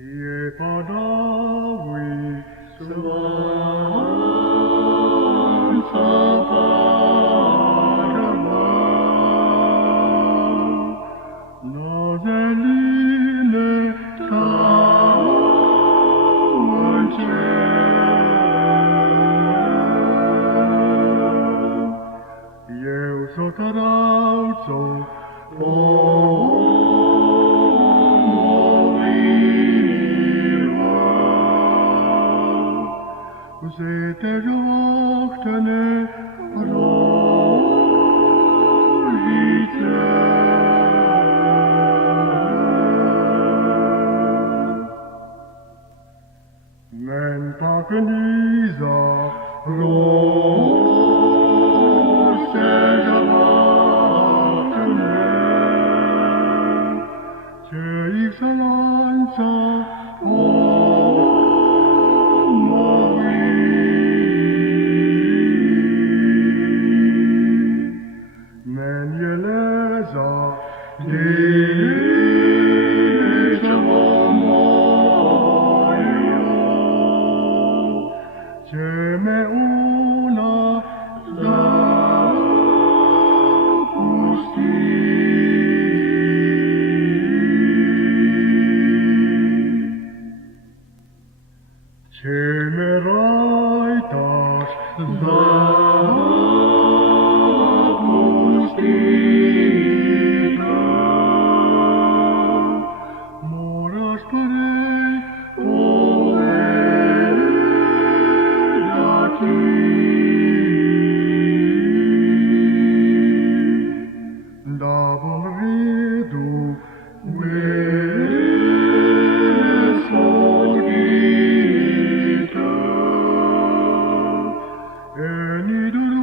Je padawi svanța parvă, nazeline stau în cer. Eu s-o cărauțo, Zete jochtene rožice. Men pakniza rose žavachtene, ce excelența Jeleza, dice momoio, ce me una da ce me raitas da moras părei poedati, da vom vidu vesogita, enidur